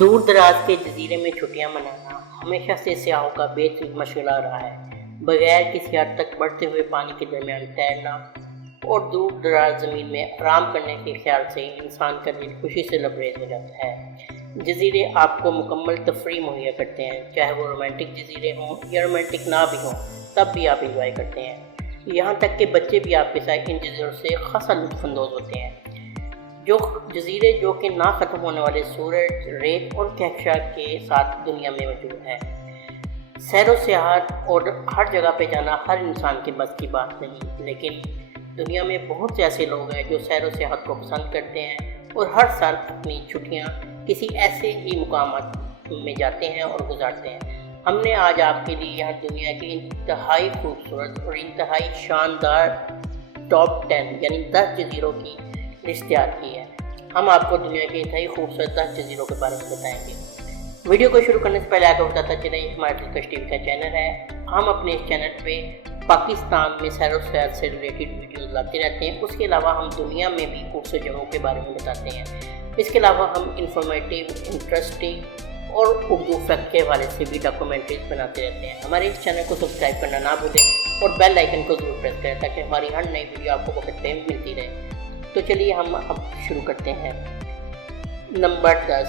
دور دراز کے جزیرے میں چھٹیاں منانا ہمیشہ سے سیاحوں کا بہترین مشغلہ رہا ہے۔ بغیر کسی حد تک بڑھتے ہوئے پانی کے درمیان تیرنا اور دور دراز زمین میں آرام کرنے کے خیال سے انسان کا دل خوشی سے لبریز ہو جاتا ہے۔ جزیرے آپ کو مکمل تفریح مہیا کرتے ہیں، چاہے وہ رومانٹک جزیرے ہوں یا رومانٹک نہ بھی ہوں، تب بھی آپ انجوائے کرتے ہیں۔ یہاں تک کہ بچے بھی آپ کے ساتھ ان جزیروں سے خاصا لطف اندوز ہوتے ہیں۔ جزیرے جو کہ نہ ختم ہونے والے سورج، ریت اور کہکشاؤں کے ساتھ دنیا میں موجود ہے۔ سیر و سیاحت اور ہر جگہ پہ جانا ہر انسان کے بس کی بات نہیں، لیکن دنیا میں بہت سے ایسے لوگ ہیں جو سیر و سیاحت کو پسند کرتے ہیں اور ہر سال اپنی چھٹیاں کسی ایسے ہی مقامات میں جاتے ہیں اور گزارتے ہیں۔ ہم نے آج آپ کے لیے یہاں دنیا کے انتہائی خوبصورت اور انتہائی شاندار ٹاپ 10 یعنی 10 جزیروں کی لسٹ تیار کی ہے۔ ہم آپ کو دنیا کے انتہائی خوبصورت 10 جزیروں کے بارے میں بتائیں گے۔ ویڈیو کو شروع کرنے سے پہلے آپ کو بتاتا چلیں، یہ ہمارا دلکش ٹی وی کا چینل ہے۔ ہم اپنے اس چینل پہ پاکستان میں سیر و سیاحت سے ریلیٹڈ ویڈیوز لاتے رہتے ہیں۔ اس کے علاوہ ہم دنیا میں بھی خوبصورت جگہوں کے بارے میں بتاتے ہیں۔ اس کے علاوہ ہم انفارمیٹیو، انٹرسٹنگ اور اردو فیکٹ کے حوالے سے بھی ڈاکومنٹریز بناتے رہتے ہیں۔ ہمارے اس چینل کو سبسکرائب کرنا نہ بھولیں اور بیل آئیکن کو ضرور پریس کریں تاکہ ہماری ہر نئی ویڈیو آپ کو وقت پہ ملتی رہے۔ تو چلیے ہم اب شروع کرتے ہیں۔ نمبر 10،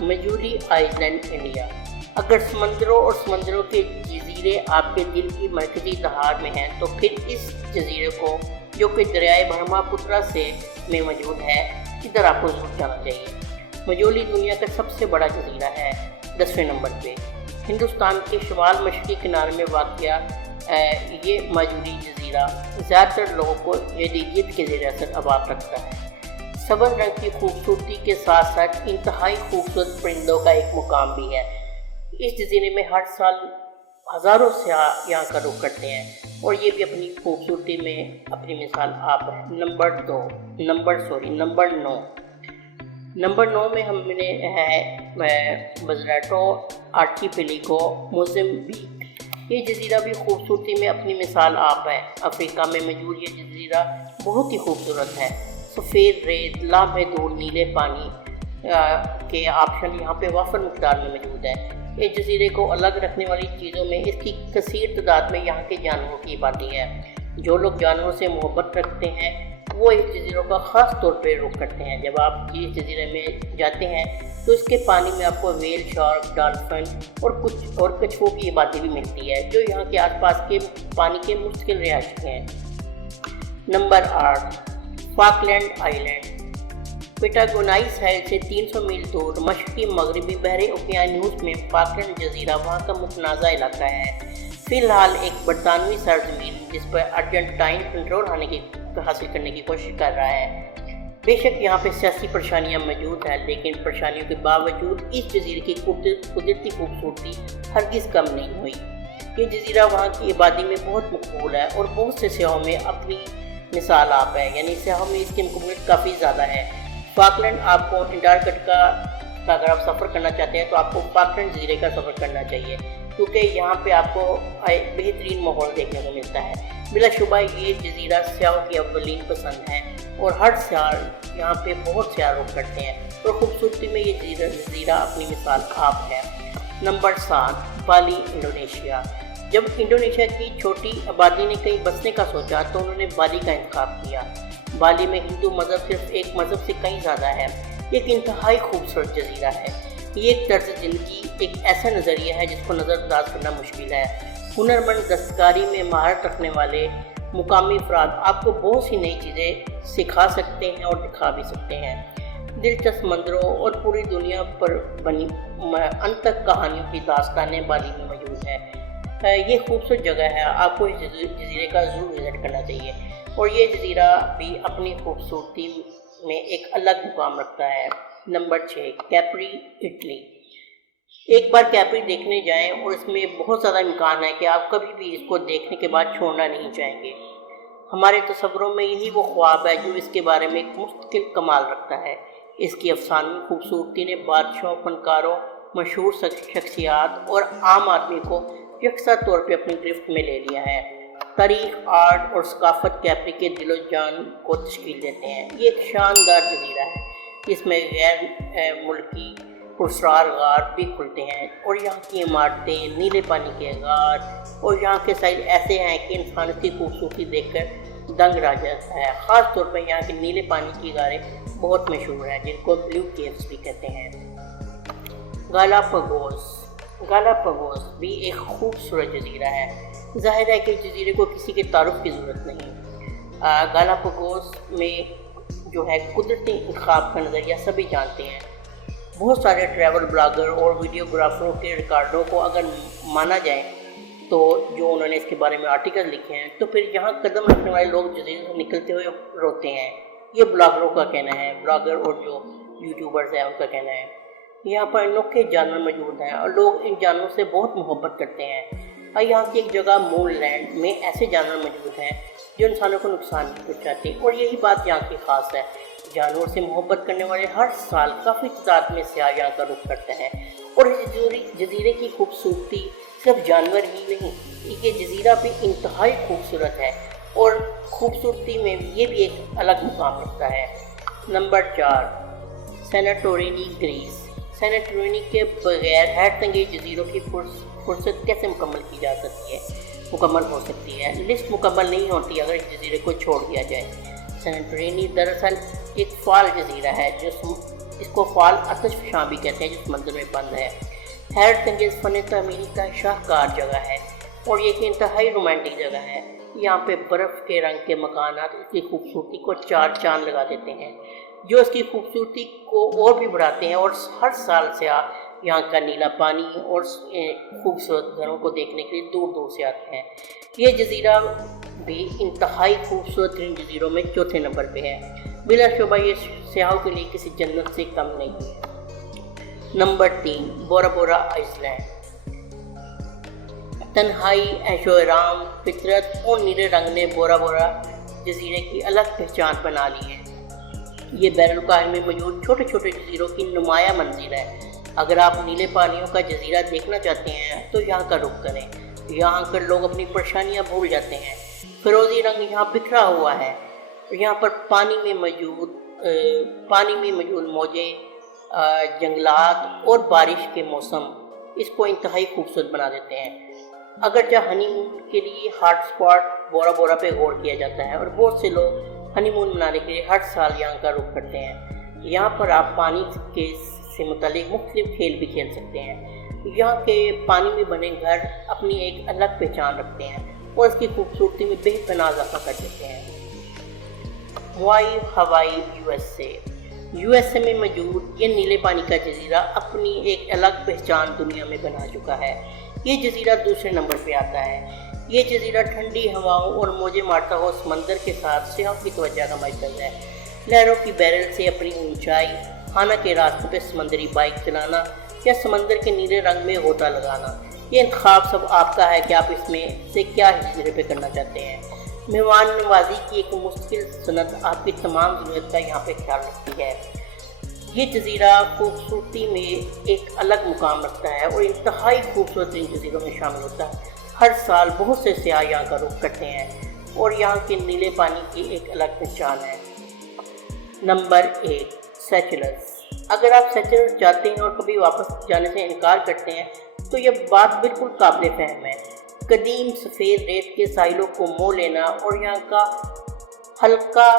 مجولی آئی لینڈ، انڈیا۔ اگر سمندروں اور سمندروں کے جزیرے آپ کے دل کی مرکزی دہار میں ہیں تو پھر اس جزیرے کو، جو کہ دریائے برہما پترا میں موجود ہے، ادھر آپ کو ضرور جانا چاہیے۔ مجولی دنیا کا سب سے بڑا جزیرہ ہے۔ 10ویں نمبر پہ ہندوستان کے شمال مشرقی کنارے میں واقع یہ مجولی جزیرہ زیادہ تر لوگوں کو جدیدیت کے زیر اثر آباد رکھتا ہے۔ سبز رنگ کی خوبصورتی کے ساتھ ساتھ انتہائی خوبصورت پرندوں کا ایک مقام بھی ہے۔ اس جزیرے میں ہر سال ہزاروں سیاح یہاں کا رخ کرتے ہیں اور یہ بھی اپنی خوبصورتی میں اپنی مثال آپ ہے۔ نمبر 9 میں ہم نے ہے بزراٹو آرچیپیلاگو، موزمبیق۔ یہ جزیرہ بھی خوبصورتی میں اپنی مثال آپ ہے۔ افریقہ میں موجود یہ جزیرہ بہت ہی خوبصورت ہے۔ سفید ریت، لامحدود نیلے پانی کے آپشن یہاں پہ وافر مقدار میں موجود ہے۔ اس جزیرے کو الگ رکھنے والی چیزوں میں اس کی کثیر تعداد میں یہاں کے جانوروں کی آبادی ہے۔ جو لوگ جانوروں سے محبت رکھتے ہیں وہ اس جزیروں کا خاص طور پہ رخ کرتے ہیں۔ جب آپ اس جزیرے میں جاتے ہیں تو اس کے پانی میں آپ کو ویل، شارک، ڈالفن اور کچھووں کی آبادی بھی ملتی ہے، جو یہاں کے آس پاس کے پانی کے مستقل رہائشی ہیں۔ نمبر 8، فاکلینڈ آئی لینڈ۔ پیٹاگونائی ساحل سے 300 میل دور مشرقی مغربی بحر اوقیانوس میں فاکلینڈ جزیرہ وہاں کا متنازع علاقہ ہے۔ فی الحال ایک برطانوی سرزمین جس پر ارجنٹائن کنٹرول حاصل کرنے کی کوشش کر رہا ہے۔ بے شک یہاں پہ سیاسی پریشانیاں موجود ہیں، لیکن پریشانیوں کے باوجود اس جزیرے کی قدرتی خوبصورتی ہرگز کم نہیں ہوئی۔ یہ جزیرہ وہاں کی آبادی میں بہت مقبول ہے اور بہت سے سیاحوں میں اپنی مثال آپ ہے، یعنی سیاحوں میں اس کی مقبولیت کافی زیادہ ہے۔ فاکلینڈ آپ کو انٹارکٹیکا کا اگر آپ سفر کرنا چاہتے ہیں تو آپ کو فاکلینڈ جزیرے کا سفر کرنا چاہیے، کیونکہ یہاں پہ آپ کو بہترین ماحول دیکھنے کو ملتا ہے۔ بلا شبہ یہ جزیرہ سیاحوں کی اولین پسند ہے اور ہر سال یہاں پہ بہت سیاح رخ کرتے ہیں اور خوبصورتی میں یہ جزیرہ اپنی مثال آپ ہے۔ نمبر 7، بالی، انڈونیشیا۔ جب انڈونیشیا کی چھوٹی آبادی نے کہیں بسنے کا سوچا تو انہوں نے بالی کا انتخاب کیا۔ بالی میں ہندو مذہب صرف ایک مذہب سے کہیں زیادہ ہے۔ یہ ایک انتہائی خوبصورت جزیرہ ہے۔ یہ ایک طرز زندگی، ایک ایسا نظریہ ہے جس کو نظر انداز کرنا مشکل ہے۔ ہنرمند، دستکاری میں مہارت رکھنے والے مقامی افراد آپ کو بہت سی نئی چیزیں سکھا سکتے ہیں اور دکھا بھی سکتے ہیں۔ دلچسپ منظروں اور پوری دنیا پر بنی انتک کہانیوں کی داستانیں بالی میں موجود ہیں۔ یہ خوبصورت جگہ ہے، آپ کو اس جزیرے کا ضرور وزٹ کرنا چاہیے، اور یہ جزیرہ بھی اپنی خوبصورتی میں ایک الگ مقام رکھتا ہے۔ Number 6، Capri, Italy. ایک بار کیپری دیکھنے جائیں اور اس میں بہت زیادہ امکان ہے کہ آپ کبھی بھی اس کو دیکھنے کے بعد چھوڑنا نہیں چاہیں گے۔ ہمارے تصوروں میں یہی وہ خواب ہے جو اس کے بارے میں ایک مستقل کمال رکھتا ہے۔ اس کی افسانوی خوبصورتی نے بادشاہوں، فنکاروں، مشہور شخصیات اور عام آدمی کو یکساں طور پہ اپنی گرفت میں لے لیا ہے۔ تاریخ، آرٹ اور ثقافت کیپری کے دل و جان کو تشکیل دیتے ہیں۔ یہ ایک شاندار جزیرہ ہے جس میں غیر ملکی پرسرار غار بھی کھلتے ہیں، اور یہاں کی عمارتیں، نیلے پانی کے غار اور یہاں کے ساحل ایسے ہیں کہ انسان کی خوبصورتی دیکھ کر دنگ رہ جاتا ہے۔ خاص طور پر یہاں کے نیلے پانی کی غاریں بہت مشہور ہیں، جن کو بلیو کیوز بھی کہتے ہیں۔ گالاپاگوس بھی ایک خوبصورت جزیرہ ہے۔ ظاہر ہے کہ جزیرے کو کسی کے تعارف کی ضرورت نہیں۔ گالاپاگوس میں جو ہے قدرتی انتخاب کا نظریہ سبھی جانتے ہیں۔ بہت سارے ٹریول بلاگر اور ویڈیوگرافروں کے ریکارڈوں کو اگر مانا جائے تو جو انہوں نے اس کے بارے میں آرٹیکل لکھے ہیں، تو پھر یہاں قدم رکھنے والے لوگ جزیرے سے نکلتے ہوئے روتے ہیں۔ یہ بلاگروں کا کہنا ہے، بلاگر اور جو یوٹیوبرز ہیں ان کا کہنا ہے۔ یہاں پر انوکھے جانور موجود ہیں اور لوگ ان جانوروں سے بہت محبت کرتے ہیں۔ اور یہاں کی ایک جگہ مون لینڈ میں ایسے جانور موجود ہیں جو انسانوں کو نقصان نہیں پہنچاتے، اور یہی بات یہاں کی خاص ہے۔ جانور سے محبت کرنے والے ہر سال کافی تعداد میں سیاح یہاں کا رخ کرتے ہیں، اور اس جزیرے کی خوبصورتی صرف جانور ہی نہیں، یہ جزیرہ بھی انتہائی خوبصورت ہے اور خوبصورتی میں یہ بھی ایک الگ مقام رکھتا ہے۔ Number 4، سینٹورینی grease. سینٹورینی کے بغیر حیرت انگیز جزیروں کی فرصت کیسے مکمل ہو سکتی ہے؟ لسٹ مکمل نہیں ہوتی اگر اس جزیرے کو چھوڑ دیا جائے۔ سینٹورینی دراصل ایک فعال جزیرہ ہے، اس کو فعال آتش فشاں بھی کہتے ہیں، جو سمندر میں بند ہے۔ حیرت انگیز فن تعمیری کا شاہکار جگہ ہے اور یہ ایک انتہائی رومانٹک جگہ ہے۔ یہاں پہ برف کے رنگ کے مکانات اس کی خوبصورتی کو چار چاند لگا دیتے ہیں، جو اس کی خوبصورتی کو اور بھی بڑھاتے ہیں، اور ہر سال سیاح یہاں کا نیلا پانی اور خوبصورت گھروں کو دیکھنے کے لیے دور دور سے آتے ہیں۔ یہ جزیرہ بھی انتہائی خوبصورت ترین جزیروں میں چوتھے نمبر پہ ہے۔ بلا شبہ یہ سیاحوں کے لیے کسی جنت سے کم نہیں ہے۔ نمبر 3، بورا بورا آئس لینڈ۔ تنہائی، عیش و آرام، فطرت اور نیلے رنگ نے بورا بورا جزیرے کی الگ پہچان بنا لی ہے۔ یہ بحر الکاہل میں موجود چھوٹے چھوٹے جزیروں کی نمایاں منزل ہے۔ اگر آپ نیلے پانیوں کا جزیرہ دیکھنا چاہتے ہیں تو یہاں کا رخ کریں۔ یہاں کر لوگ اپنی پریشانیاں بھول جاتے ہیں۔ فیروزی رنگ یہاں بکھرا ہوا ہے۔ یہاں پر پانی میں موجود موجیں، جنگلات اور بارش کے موسم اس کو انتہائی خوبصورت بنا دیتے ہیں۔ اگرچہ ہنی مون کے لیے ہاٹ اسپاٹ بورا بورا پہ غور کیا جاتا ہے، اور بہت سے لوگ ہنی مون منانے کے لیے ہر سال یہاں کا رخ کرتے ہیں۔ یہاں پر آپ پانی سے متعلق مختلف کھیل بھی کھیل سکتے ہیں۔ یہاں کے پانی میں بنے گھر اپنی ایک الگ پہچان رکھتے ہیں اور اس کی خوبصورتی میں بے پناہ اضافہ کر دیتے ہیں۔ ہوائی یو ایس اے میں موجود یہ نیلے پانی کا جزیرہ اپنی ایک الگ پہچان دنیا میں بنا چکا ہے۔ یہ جزیرہ دوسرے نمبر پہ آتا ہے۔ یہ جزیرہ ٹھنڈی ہواؤں اور موجیں مارتا ہوا سمندر کے ساتھ سیاحوں کی توجہ کا مرکز ہے۔ لہروں کی بیرل سے اپنی اونچائی، خانہ کے راستوں پہ سمندری بائک چلانا یا سمندر کے نیلے رنگ میں غوطہ لگانا، یہ انتخاب سب آپ کا ہے کہ آپ اس میں سے کیا جزیرے پہ کرنا چاہتے ہیں۔ مہمان نوازی کی ایک مستقل صنعت آپ کی تمام ضرورت کا یہاں پہ خیال رکھتی ہے۔ یہ جزیرہ خوبصورتی میں ایک الگ مقام رکھتا ہے اور انتہائی خوبصورت ان جزیروں میں شامل ہوتا ہے۔ ہر سال بہت سے سیاح یہاں کا رخ کرتے ہیں اور یہاں کے نیلے پانی کی ایک الگ پہچان ہے۔ نمبر 1، سیچلز۔ اگر آپ سیچلز جاتے ہیں اور کبھی واپس جانے سے انکار کرتے ہیں تو یہ بات بالکل قابل فہم ہے۔ قدیم سفید ریت کے ساحلوں کو مو لینا اور یہاں کا ہلکا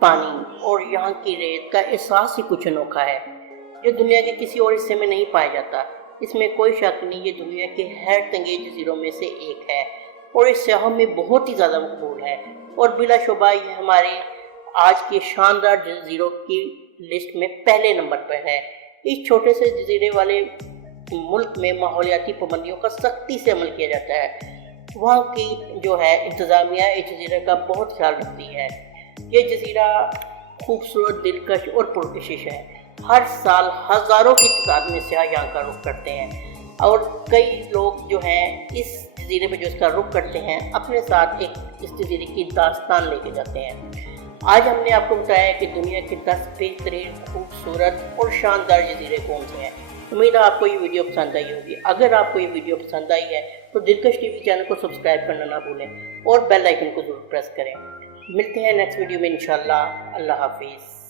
پانی اور یہاں کی ریت کا احساس ہی کچھ انوکھا ہے، جو دنیا کے کسی اور حصے میں نہیں پایا جاتا۔ اس میں کوئی شک نہیں، یہ دنیا کے حیرت انگیز جزیروں میں سے ایک ہے اور اس سیاحوں میں بہت ہی زیادہ مقبول ہے، اور بلا شبہ یہ ہمارے آج کے شاندار جزیروں کی لسٹ میں پہلے نمبر پر ہے۔ اس چھوٹے سے جزیرے والے ملک میں ماحولیاتی پابندیوں کا سختی سے عمل کیا جاتا ہے۔ وہاں کی جو ہے انتظامیہ اس جزیرے کا بہت خیال رکھتی ہے۔ یہ جزیرہ خوبصورت، دلکش اور پرکشش ہے۔ ہر سال ہزاروں کی تعداد میں سیاح یہاں کا رخ کرتے ہیں، اور کئی لوگ جو ہیں اس جزیرے پہ جو اس کا رخ کرتے ہیں اپنے ساتھ ایک اس جزیرے کی داستان لے کے جاتے ہیں۔ آج ہم نے آپ کو بتایا ہے کہ دنیا کے 10 بہترین، خوبصورت اور شاندار جزیرے کون سے ہیں۔ امید ہے آپ کو یہ ویڈیو پسند آئی ہوگی۔ اگر آپ کو یہ ویڈیو پسند آئی ہے تو دلکش ٹی وی چینل کو سبسکرائب کرنا نہ بھولیں اور بیل آئیکن کو ضرور پریس کریں۔ ملتے ہیں نیکسٹ ویڈیو میں انشاءاللہ۔ اللہ حافظ۔